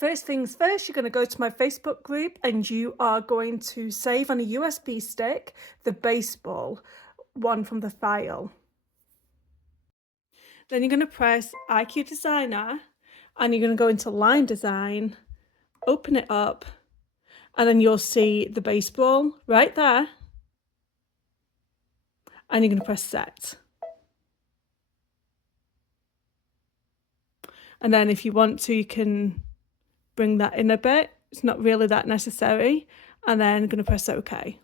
First things first, you're going to go to my Facebook group and you are going to save on a USB stick the baseball one from the file. Then you're going to press IQ Designer and you're going to go into line design, open it up, and then you'll see the baseball right there. And you're going to press set. And then if you want to, you can bring that in a bit. It's not really that necessary. And then I'm going to press OK.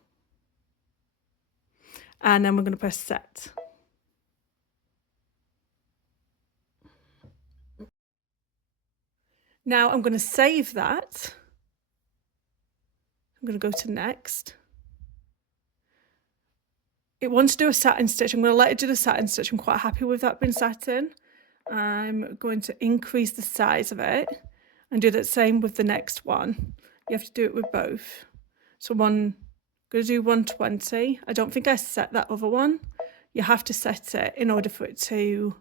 And then we're going to press set. Now I'm going to save that. I'm going to go to next. It wants to do a satin stitch. I'm going to let it do the satin stitch. I'm quite happy with that being satin. I'm going to increase the size of it and do the same with the next one. You have to do it with both. So I'm going to do 120. I don't think I set that other one. You have to set it in order for it to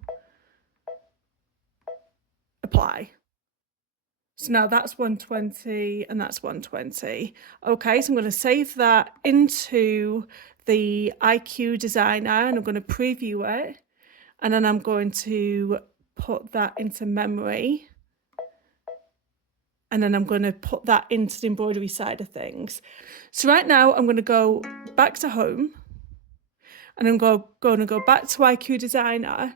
apply. So now that's 120 and that's 120. Okay, so I'm going to save that into the IQ Designer and I'm going to preview it. And then I'm going to put that into memory. And then I'm going to put that into the embroidery side of things. So right now I'm going to go back to home. And I'm going to go back to IQ Designer.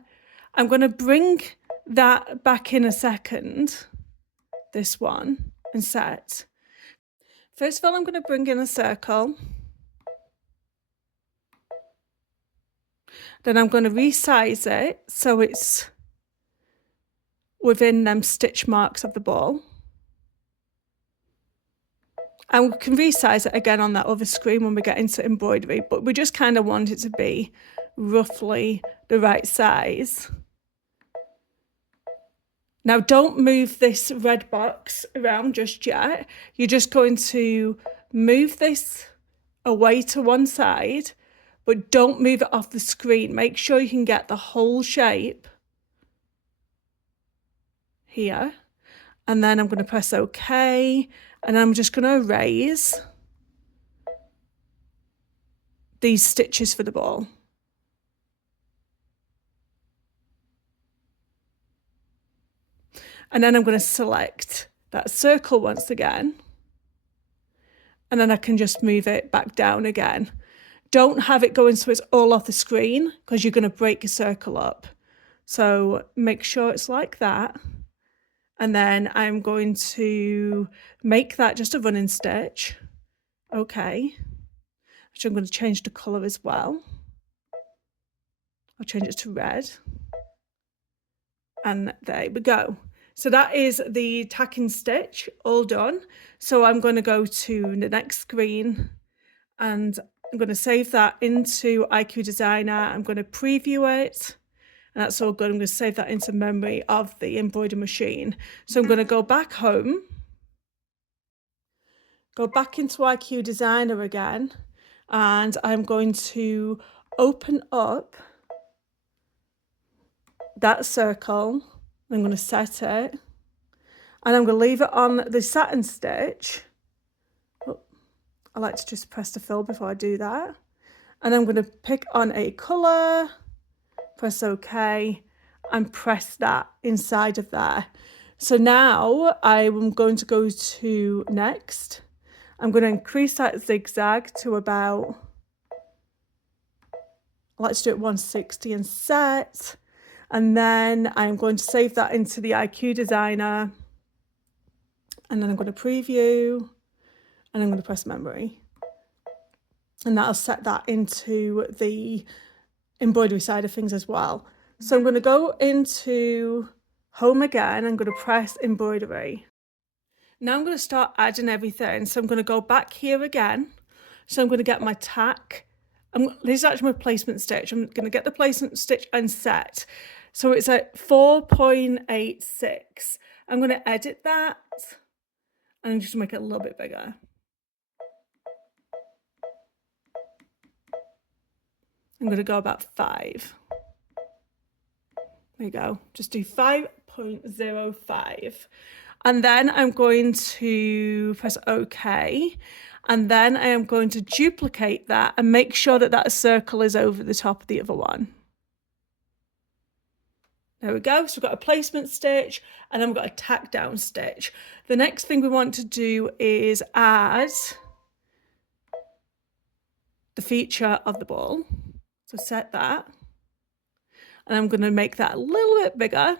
I'm going to bring that back in a second. This one, and set. First of all, I'm going to bring in a circle. Then I'm going to resize it so it's within them stitch marks of the ball. And we can resize it again on that other screen when we get into embroidery, but we just kind of want it to be roughly the right size. Now don't move this red box around just yet. You're just going to move this away to one side, but don't move it off the screen. Make sure you can get the whole shape here. And then I'm going to press OK. And I'm just going to erase these stitches for the ball. And then I'm going to select that circle once again. And then I can just move it back down again. Don't have it going so it's all off the screen because you're going to break your circle up. So make sure it's like that. And then I'm going to make that just a running stitch. Okay. Which I'm going to change the colour as well. I'll change it to red. And there we go. So that is the tacking stitch all done. So I'm going to go to the next screen and I'm going to save that into IQ Designer. I'm going to preview it and that's all good. I'm going to save that into memory of the embroidery machine. So I'm going to go back home, go back into IQ Designer again, and I'm going to open up that circle. I'm going to set it and I'm going to leave it on the satin stitch. Oh, I like to just press the fill before I do that. And I'm going to pick on a colour, press OK, and press that inside of there. So now I'm going to go to next. I'm going to increase that zigzag to about, I like to do it 160 and set. And then I'm going to save that into the IQ Designer. And then I'm going to preview. And I'm going to press memory. And that'll set that into the embroidery side of things as well. So I'm going to go into home again. I'm going to press embroidery. Now I'm going to start adding everything. So I'm going to go back here again. So I'm going to get my tack. This is actually my placement stitch. I'm going to get the placement stitch and set. So it's at 4.86. I'm going to edit that and just make it a little bit bigger. I'm going to go about 5. There you go. Just do 5.05. And then I'm going to press OK. And then I am going to duplicate that and make sure that that circle is over the top of the other one. There we go. So we've got a placement stitch and then we've got a tack down stitch. The next thing we want to do is add the feature of the ball. So set that. And I'm going to make that a little bit bigger.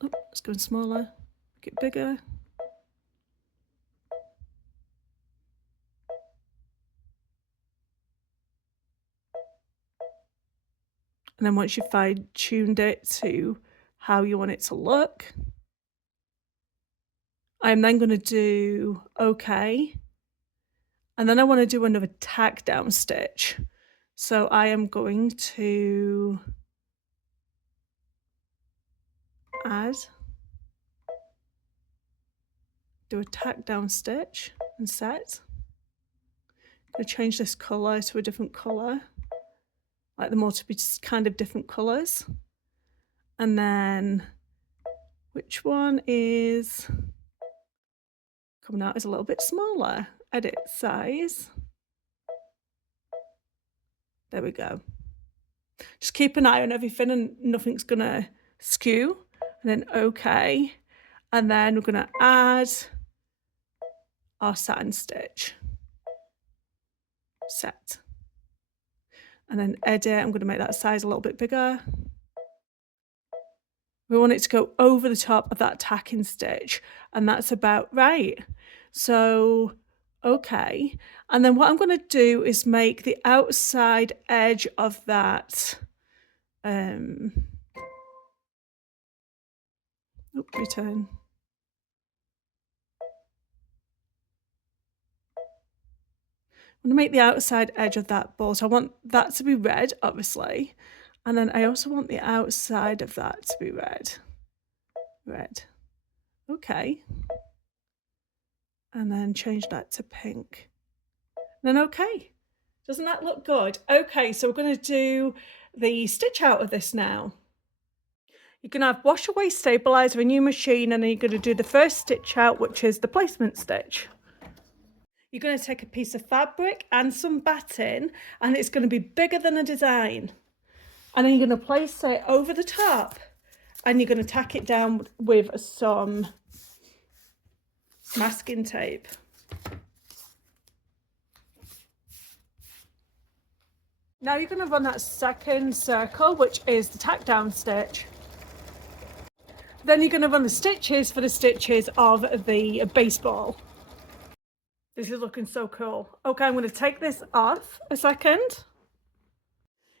Oh, it's going smaller. Make it bigger. And then once you've fine-tuned it to how you want it to look, I'm then going to do OK. And then I want to do another tack down stitch. So I am going to add, do a tack down stitch and set. I'm going to change this colour to a different colour. Like them all to be just kind of different colours. And then which one is coming out is a little bit smaller. Edit size. There we go. Just keep an eye on everything and nothing's gonna skew. And then OK. And then we're gonna add our satin stitch. Set. And then edit, I'm gonna make that size a little bit bigger. We want it to go over the top of that tacking stitch, and that's about right. So, okay. And then what I'm going to do is make the outside edge of that, return. I'm going to make the outside edge of that ball. So I want that to be red, obviously. And then I also want the outside of that to be red. Red. Okay. And then change that to pink. And then okay. Doesn't that look good? Okay, so we're going to do the stitch out of this now. You're going to have wash away stabilizer in your machine, and then you're going to do the first stitch out, which is the placement stitch. You're going to take a piece of fabric and some batting, and it's going to be bigger than a design. And then you're going to place it over the top, and you're going to tack it down with some masking tape. Now you're going to run that second circle, which is the tack down stitch. Then you're going to run the stitches for the stitches of the baseball. This is looking so cool. Okay, I'm going to take this off a second.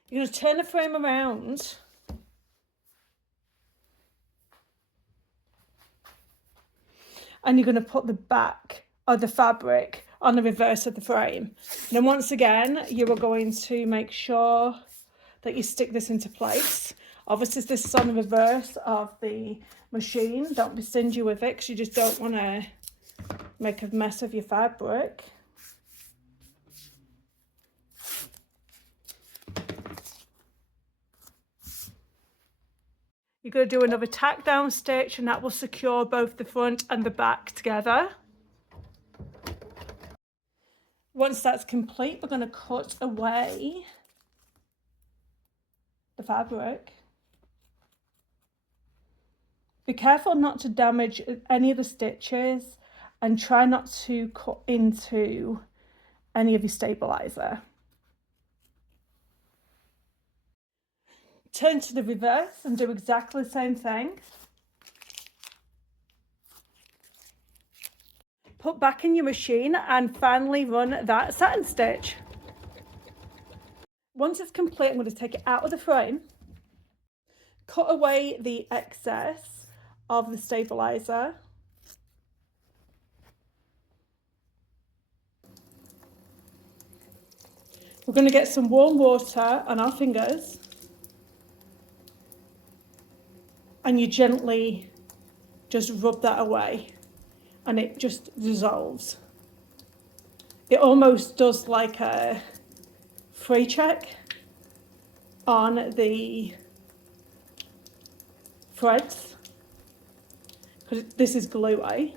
You're going to turn the frame around. And you're going to put the back of the fabric on the reverse of the frame. And then once again, you are going to make sure that you stick this into place. Obviously, this is on the reverse of the machine. Don't be stingy with it because you just don't want to make a mess of your fabric. You're going to do another tack down stitch, and that will secure both the front and the back together. Once that's complete, we're going to cut away the fabric. Be careful not to damage any of the stitches, and try not to cut into any of your stabilizer. Turn to the reverse and do exactly the same thing. Put back in your machine and finally run that satin stitch. Once it's complete, I'm going to take it out of the frame, cut away the excess of the stabilizer. We're going to get some warm water on our fingers, and you gently just rub that away, and it just dissolves. It almost does like a fray check on the threads, because this is glue, eh?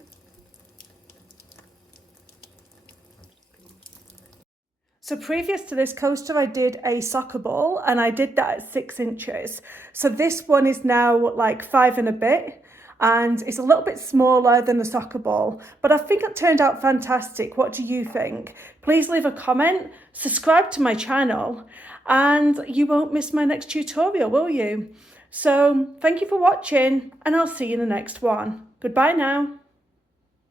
So previous to this coaster, I did a soccer ball, and I did that at 6 inches. So this one is now like 5 and a bit, and it's a little bit smaller than the soccer ball, but I think it turned out fantastic. What do you think? Please leave a comment, subscribe to my channel, and you won't miss my next tutorial, will you? So thank you for watching, and I'll see you in the next one. Goodbye now.